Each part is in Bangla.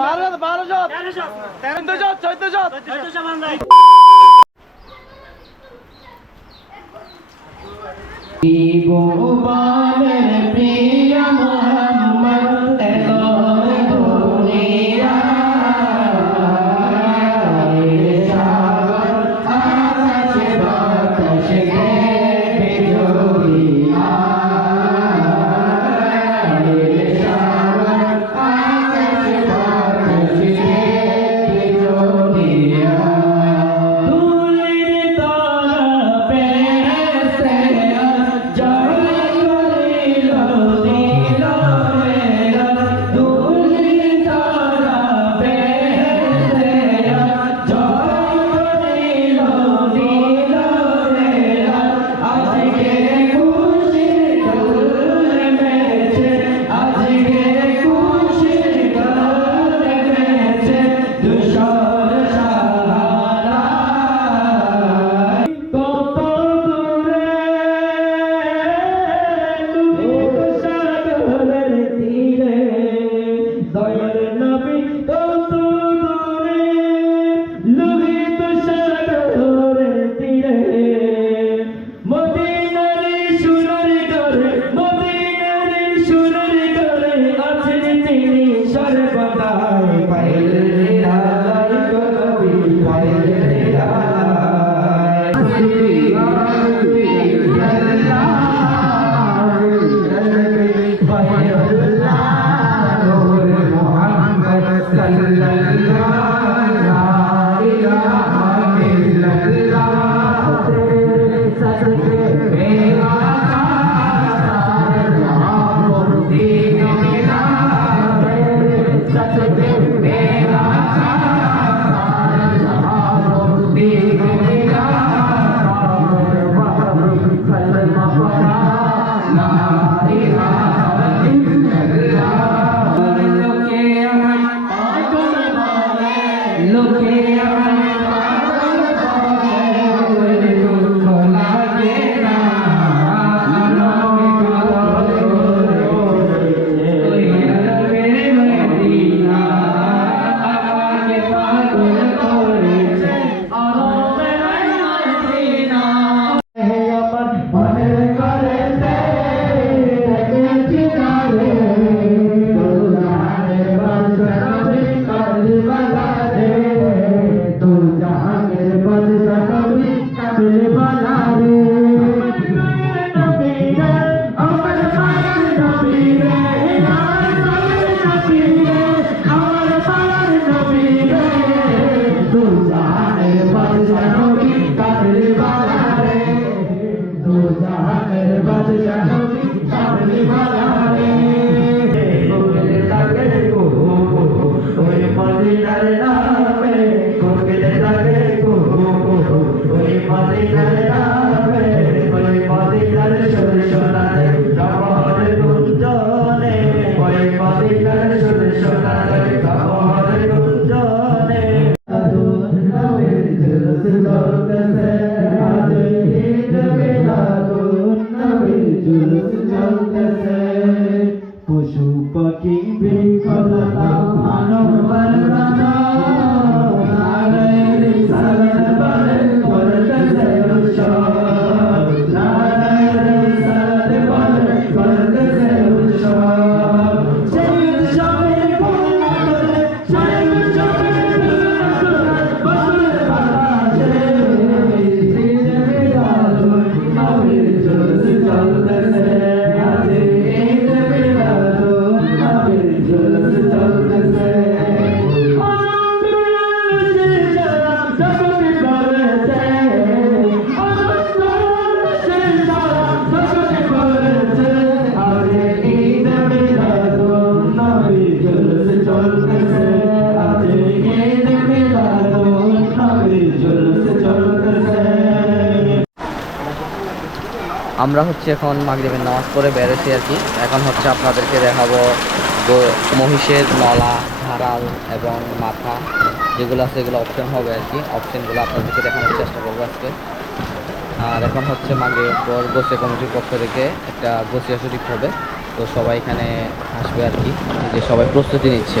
বারো বারো শত তেরো শত চৈদ্দ শত জীবনের প্রিয় আমরা হচ্ছে এখন মাগরিবের নামাজ পড়ে বেরোছি আর কি। এখন হচ্ছে আপনাদেরকে দেখাবো মহিষের নলা ধারাল এবং মাথা। যেগুলো আছে এগুলো অপশন হবে আর কি। অপশনগুলো আপনাদেরকে দেখানোর চেষ্টা করব আজকে। আর এখন হচ্ছে মাগরিবের পর গোসে কমিটির পক্ষ থেকে একটা গোসিয়া শরীর হবে। তো সবাই এখানে আসবে আর কি। যে সবাই প্রস্তুতি নিচ্ছে।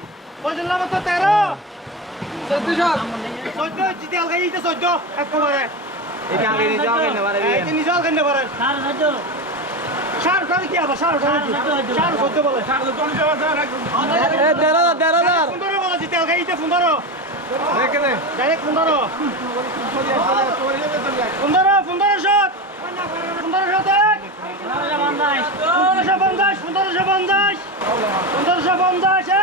কয়জন লাভ তো তেরো চোদ্দশো চোদ্দ জিতে আলগা ইতে চোদ্দ একেবারে এই নিজে আলগা নিতে পারেন সার সার কি আবার সার সার সার চোদ্দ বলে। পনেরো বলে জিতে আলগা ইতে পনেরো ডাইরেক্ট পনেরো পনেরো পনেরোশো পনেরোশো দেখ পনেরোশো পঞ্চাশ। পনেরোশো পঞ্চাশ পনেরোশো পঞ্চাশ এক।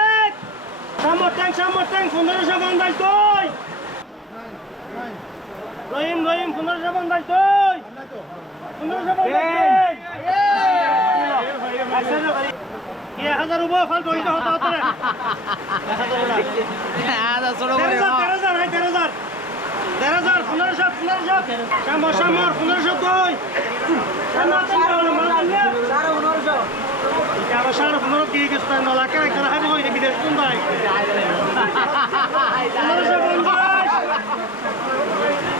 সামর ট্যাঙ্ক সামর ট্যাঙ্ক পনেরোশো পঞ্চাশ দুই রহিম রহিম পনেরোশো পঞ্চাশ দুই পনেরোশো পঞ্চাশ এক হাজার উপর ফালতু হইতে হতো হতো তেরো হাজার হাই তেরো হাজার তেরো হাজার পনেরোশো পনেরোশো সামর সামর পনেরোশো দুই সামর আবার নলা কেন কেন হাই বই বিদেশ কোন ভাই পনেরোশো পঞ্চাশ।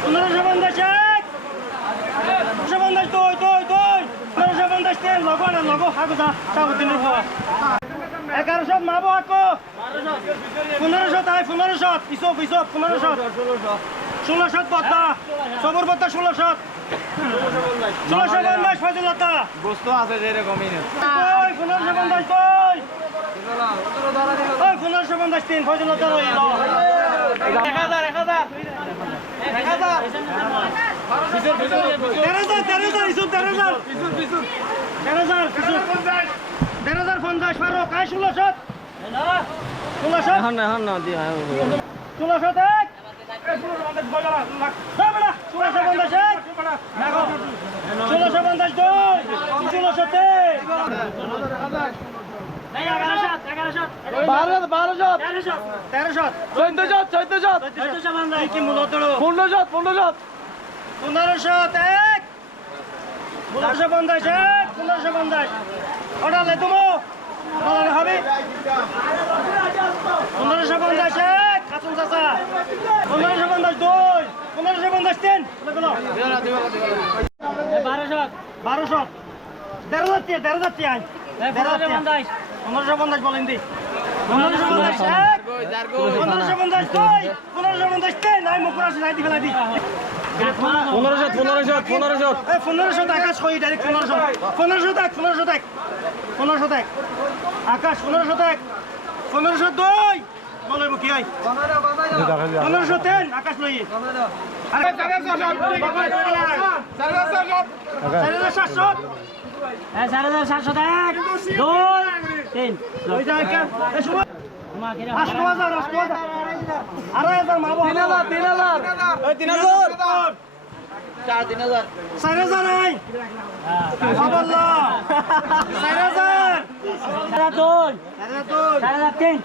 পনেরোশো পঞ্চাশ এক। পনেরোশো পঞ্চাশ দুই দুই দুই। পনেরোশো পঞ্চাশ তিন, লগো না, লগো হাগো যা সাবুদ্দিনের ভাবা এগারোশো মাবো আকো পনেরোশো তাই, পনেরোশো। ইসব ইসব, পনেরোশো। ষোলোশো। বত্তা সবর বত্তা ষোলোশো। ষোলোশো পঞ্চাশ ফজলতা। বস্তু আছে যেরকমই না। পঞ্চাশ দুই ওই পনেরোশো পঞ্চাশ তিন ফজলতা রইল। এক হাজার এক হাজার। এক হাজার। তেরো হাজার তেরো হাজার ইসব তেরো হাজার। তেরো হাজার তেরো হাজার পঞ্চাশ বারো কায় ষোলোশো। ষোলোশো। এক পঞ্চাশ। ষোলোশো পঞ্চাশ দুই ষোলোশো পনেরোশো এক পনেরোশো পঞ্চাশ এক পনেরোশো পঞ্চাশ ওটা লে তুমি হবে পনেরোশো পঞ্চাশ এক খাতুন চাচা পনেরোশো পঞ্চাশ দুই পনেরোশো পঞ্চাশ তিন বারোশো দেড় হাজার টিয়া দেড় হাজার টিয়া পনেরোশো পঞ্চাশ। বলেন দি। পনেরোশো পঞ্চাশ। পনেরোশো পঞ্চাশ। দুই। পনেরোশো পঞ্চাশ তিন। আমি মুখ আসি নাই দি ফেলাই দি। পনেরোশো পনেরোশো পনেরোশো পনেরোশো আকাশ কই ডাইরেক্ট পনেরোশো পনেরোশো দেখ পনেরোশো দেখ পনেরোশো দেখ আকাশ পনেরোশো দেখ পনেরোশো দুই। বলে কি হয় পনেরোশো তিন আকাশ লই আড়াই হাজার মাবো তিন হাজার তিন। হাজার তিন হাজার চার তিন হাজার চার হাজার চার হাজার চার হাজার তিন